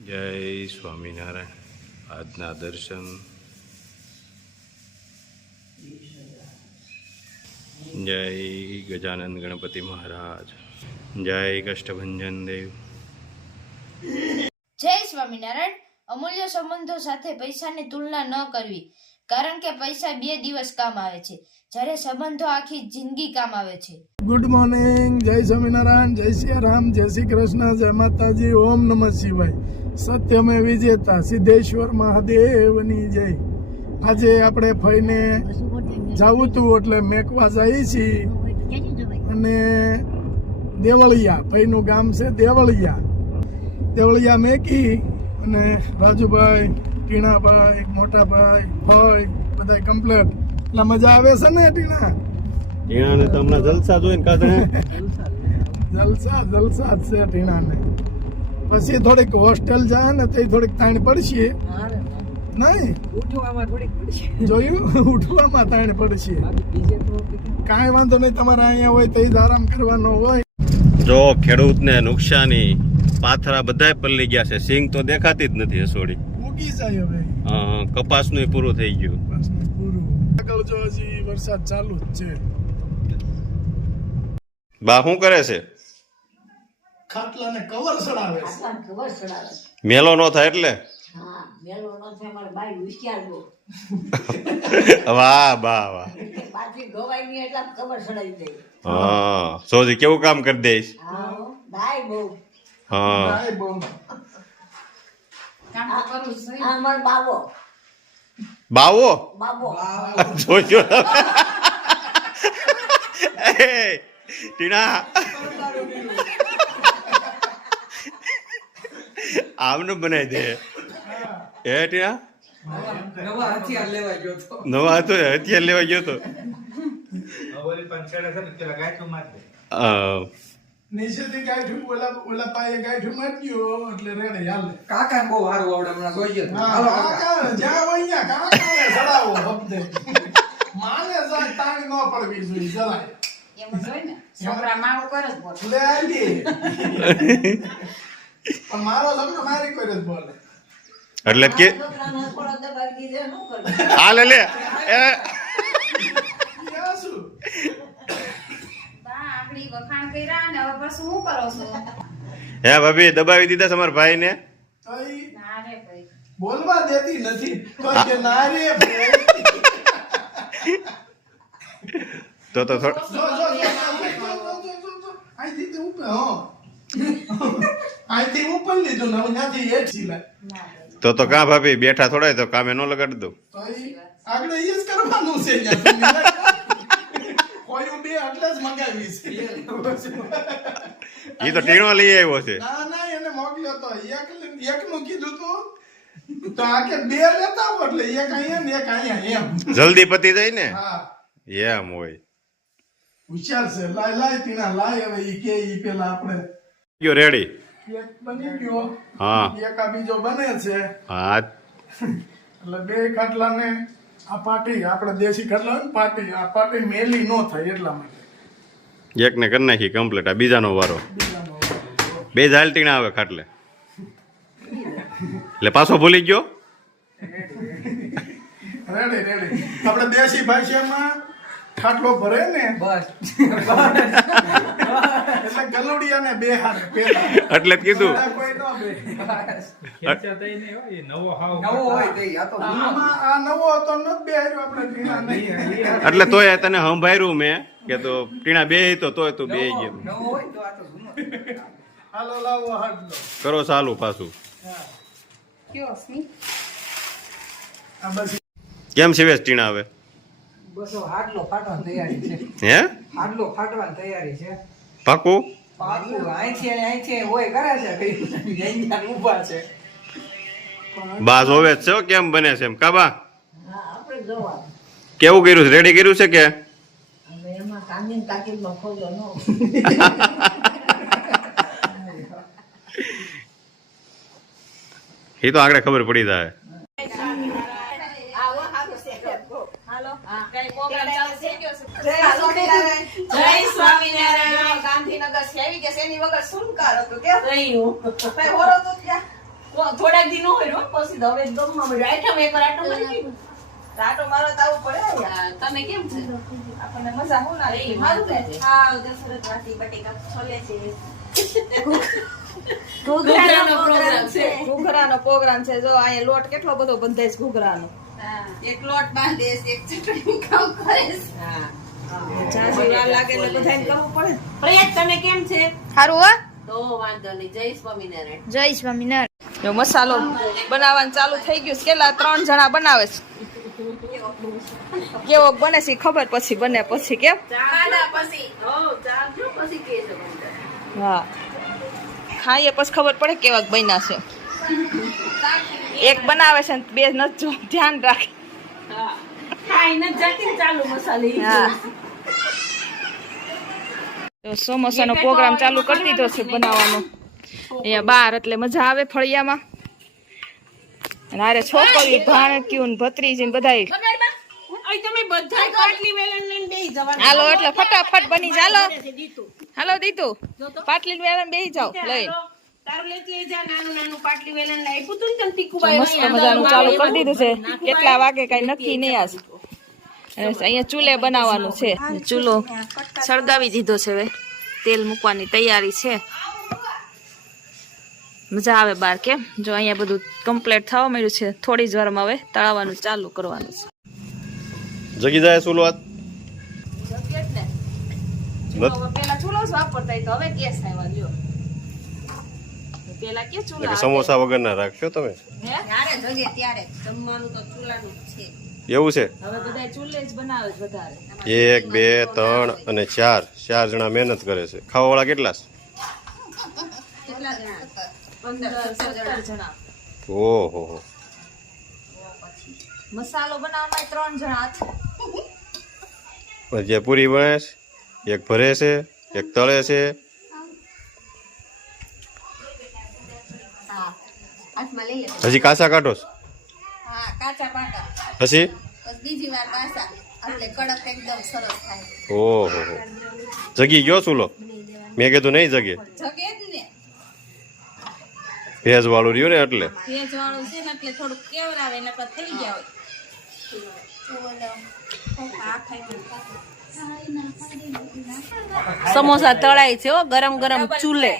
જય સ્વામિનારાયણ. આજના દર્શન. જય ગજાનંદ ગણપતિ મહારાજ. જય કષ્ટભંજન દેવ. જય સ્વામિનારાયણ. અમૂલ્ય સંબંધો સાથે પૈસાની તુલના ન કરવી, કારણ કે પૈસા 2 દિવસ કામ આવે છે, જ્યારે સંબંધો આખી જિંદગી કામ આવે છે. Good morning. જય સ્વામિનારાયણ, જય સિયારામ, જય શ્રી કૃષ્ણ, જય માતાજી, ઓમ નમઃ શિવાય. સત્યમે વિજેતા સિદ્ધેશ્વર મહાદેવની જય. આજે આપણે ફઈને જવું હતું એટલે મેકવા જઈએ છીએ અને દેવળિયા, ફઈનું ગામ છે દેવળિયા મેકી અને રાજુભાઈ, ટીણાભાઈ, મોટાભાઈ, ફઈ બધા કમ્પ્લેટ. એટલે મજા આવે છે ને ટીણા? ટીણાને તો હમણાં જલસા જોઈને કાઢે. જલસા જ છે ટીણાને. પછી થોડીક હોસ્ટેલ જાય ને તો થોડીક તાણ પડશે નહીં, જોયું? ઉઠવામાં તાણ પડશે. કાંઈ વાંધો નહીં, તમારે અહીંયા હોય તો જ આરામ કરવાનો હોય. જો ખેડૂતને નુકસાની, પાથરા બધાય પલળી ગયા છે, સિંગ તો દેખાતી જ નથી. હસોડી ઉગી જાય હવે. કપાસનું પૂરું થઈ ગયું. પૂરું. આગળ જો હજી વરસાદ ચાલુ જ છે. બા શું કરે છે? ખાટલાને કવર ચડાવે છે. મેલો નો થાય એટલે. વાહ બા વાહ. હા, સોજી કેવું કામ કરી દઈશ. હા બાવો જોજો ટીણા આમનું બનાવી દે. હે ટીણા નવા હથિયાર લેવા ગયો તો નીચેથી ગાંઠું ઓલા પાયે ગાંઠું માર્યો એટલે રેડે હાલે. કાકા બહુ સારું આવડે હમણાં જોઈએ તો. હાલો કાકા જ્યાં હોય ત્યાં કાકાને ચડાવો હપ્તે. માને જાય તાણી ન પડવી જોઈએ જરાય. એમ જ હોય ને, છોકરા માવું કરે જ બોલ. લે આલી. પણ મારો છોકરો મારી કોઈ જ બોલે. એટલે કે હાલે લે શું બા આપણી વખાણ કર્યા ને હવે પછી શું કરો છો? હે ભાભી દબાવી દીધા તમારા ભાઈ ને? તઈ ના રે ભાઈ, બોલવા દેતી નથી તો કે ના રે ભાઈ. તો જો અહીંથી તો ઉપર અહીંથી ઉપર લીધું ને ત્યાંથી હેઠ સિલાય. ના રે. તો કાં ભાભી બેઠા થોડા તો કામે ન લગાડી દઉં. તઈ આગળ એ જ કરવાનું છે ત્યાંથી. કોઈ બે એટલે જ મંગાવી છે. એ તો ટીણો લઈ આવ્યો છે. ના એને મોકલ્યો તો એક નું કીધું તું તો આ કે બે લેતા હો એટલે એક અહીંયા ને એક અહીંયા એમ. જલ્દી પતી જાય ને. હા એમ હોય. હોશિયાર છે. લાય તીના લાય. હવે ઈ કે ઈ પેલા આપણે ગયો રેડી. એક બની ગયો. હા એક આ બીજો બને છે. હા એટલે બે ખાટલાને આ પાટી આપણે દેશી ખાટલા હોય ને પાટી, આ પાટી મેલી ન થાય એટલા માટે એકને કરી નાખી કમ્પ્લીટ. આ બીજાનો વારો. બીજાનો બે જાલ ટીણા આવે ખાટલે. એટલે પાછો ભૂલી ગયો. રેડી આપણે દેશી ભાષામાં ખાટલો ભરે ને બસ એટલે ગલુડિયા ને બે હારે પેલા એટલે જ કીધું. કોઈ નો બે. નવો હોય તે આ તો જૂનો. આમાં આ નવો હતો ન બે હાર્યો આપણે ટીણા નહીં. એટલે તોય તને સંભાળ્યું મેં કે તો ટીણા બે તો તોય તું બે ગયો. નવો હોય તો આ તો જૂનો. હાલો લાવો હાટલો. કરો ચાલુ પાછું. કયો સ્મી? આ બસ કેમ સિવેશ ટીણા આવે? બસો હાડલો ફાટવાની તૈયારી છે. હે હાડલો ફાટવાની તૈયારી છે. પાકું? પાકું અહીંથી હોય કરે છે કઈ અહીંયા ઊભા છે. બા જોવે જ છે હો કેમ બને છે એમ. કાબા કેવું કર્યું છે? રેડી કર્યું છે કે? એ તો આગળ ખબર પડી જાય. જય સ્વામિનારાયણ. ગાંધીનગર સેવી કે શેની વગર શું કરો તો કે થોડાક દી નો હોય રો પછી તો હવે ગમમાં મળ્યો આઈટમ એકવાર આટો મારી ગઈ આટો મારો તો આવું પડે યાર. તને કેમ છે આપણને મજા હું ના એ મારું છે હા દશરથ વાસી બટેકા છોલે છે ઘૂઘરાનો પ્રોગ્રામ છે ઘૂઘરાનો પ્રોગ્રામ છે. જો અહીંયા લોટ કેટલો બધો બંધાય છે ઘૂઘરાનો. એક લોટ બાંધે એક ચટણી કામ કરે હા ઝાઝી વાર લાગે એટલે બધાને કરવું પડે. પ્રયાગ તને કેમ છે સારું હો તો વાંધો નહીં જય સ્વામિનારાયણ જય સ્વામિનારાયણ. જો મસાલો બનાવવાનું ચાલુ થઈ ગયું છે. કેટલા 3 જણા બનાવે છે. કેવો બને છે ખબર પછી બને પછી કેમ. ખાના પછી ચાલજો પછી કે છે હા ખાઈએ પછી ખબર પડે કેવાક બન્યા છે. એક બનાવે છે ને 2 નથી ધ્યાન રાખે. હા ખાઈને જાતી ચાલુ મસાલે હા તો સમોસાનો પ્રોગ્રામ ચાલુ કરી દીધો છે બનાવવાનો. અહીંયા બહાર એટલે મજા આવે ફળિયામાં. અને આરે છોકરી ભાણક્યું ને ભત્રીજી ને બધાય તમે બધા પાટલી વેલણ લઈને બેહી જવાનું હાલો એટલે ફટાફટ બની ચાલો. હાલો દીતુ પાટલી વેલણ બેહી જાવ લઈ. તારું લેતી આઈ જા નાનું નાનું પાટલી વેલણ લઈ આપ્યું તું ને તને ટીકુ તો મસ્ત મજાનું ચાલુ કરી દીધું છે. કેટલા વાગે કઈ નક્કી નહીં આજ. અને અહીંયા ચૂલે બનાવવાનું છે. ચૂલો સળગાવી દીધો છે. હવે તેલ મૂકવાની તૈયારી છે. મજા આવે બાર કેમ. જો અહીંયા બધું કમ્પ્લીટ થવા માંડ્યું છે. થોડી જ વારમાં હવે તળાવવાનું ચાલુ કરવાનું છે. જગી જાય શું વાત પેલા ચૂલો જ વાપરતા તો હવે ગેસ આવ્યા લ્યો. પેલા કે ચૂલા સમોસા વગર ના રાખશો તમે ત્યારે જગે ત્યારે જમવાનું તો ચૂલાનું જ છે એવું છે હવે બધા ચૂલે જ બનાવે છે વધારે. 1 2 3 અને 4 જણા મહેનત કરે છે. ખાવા વાળા કેટલા છે? કેટલા જણા 15-17 જણા. ઓહો મસાલો બનાવવામાં 3 જણા છે. જે પૂરી બને છે, એક ભરે છે, એક તળે છે. હા હાથમાં લઈ લે હજી કાસા કાઢો છો? હા કાચા પાકા પછી બસ બીજી વાર પાછા એટલે કડક એકદમ સરસ થાય ઓહો જગી ગયો ચૂલો? મેં કીધું નહીં જગે. જગે જ ને ભેજ વાળું રહ્યું ને એટલે ભેજ વાળું છે ને એટલે થોડું કેવરાવે નકર થઈ ગયા હોય. સમોસા તળાય છે હો ગરમ ગરમ ચૂલે.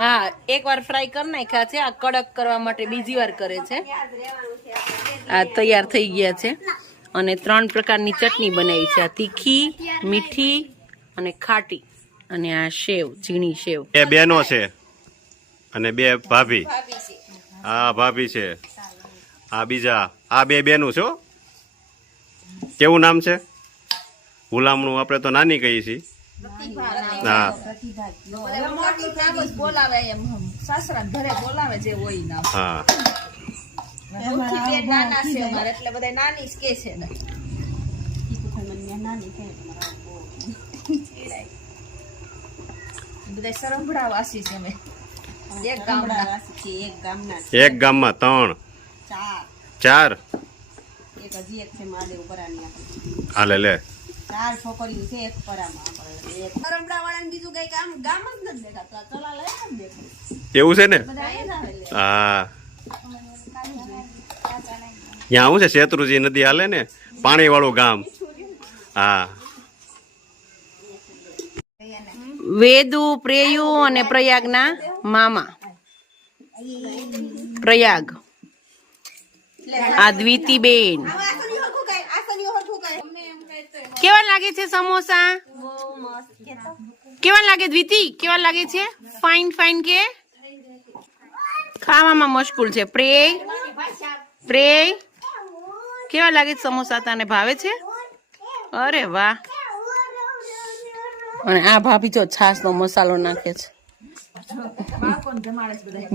હા એકવાર ફ્રાય કરી નાખ્યા છે. આ કડક કરવા માટે બીજી વાર કરે છે. આ તૈયાર થઈ ગયા છે અને 3 પ્રકારની ચટણી બનાવી છે. આ તીખી મીઠી અને ખાટી અને આ સેવ ઝીણી સેવ. 2 બહેનો છે અને 2 ભાભી. આ ભાભી છે આ બીજા આ 2 બહેનું છો. કેવું નામ છે? ગુલામણું આપણે તો નાની કહીએ છીએ. હા મોટી ફેમિલી બોલાવે એમ સાસરા ઘરે બોલાવે જે હોય નામ. હા સૌથી બે નાના છે અમારે એટલે બધા નાની જ કે છે ને. બધા સરંભડા વાસી છે અમે. એક ગામના એક ગામના એક ગામમાં 3 4 એક હજી એક છે મહાદેવ પરાની આપણે હાલે લે 4 છોકરીઓ છે એક પરામાં આપણે એક રમડા વાળાને બીજું કઈ કામ ગામ જ નથી દેખાતા ચલા લઈ જ દેખાય એવું છે ને બધા એ જ આવે લે હા ત્યાં આવું છે શેત્રુજી નદી હાલે ને પાણી વાળું ગામ. હા વેદુ પ્રેયુ અને પ્રયાગના મામા પ્રયાગ આ દ્વિતીબેન. કેવા લાગે છે સમોસા? કેવા લાગે દ્વિતી? કેવા લાગે છે? ફાઇન ફાઇન કે ખાવામાં મશગુલ છે. પ્રેય કેવા લાગે છે સમોસા? તને ભાવે છે? અરે વાહ. અને આ ભાભી જો છાસ નો મસાલો નાખે છે.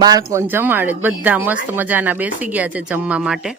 બાળકોને જમાડે બધા મસ્ત મજાના બેસી ગયા છે જમવા માટે.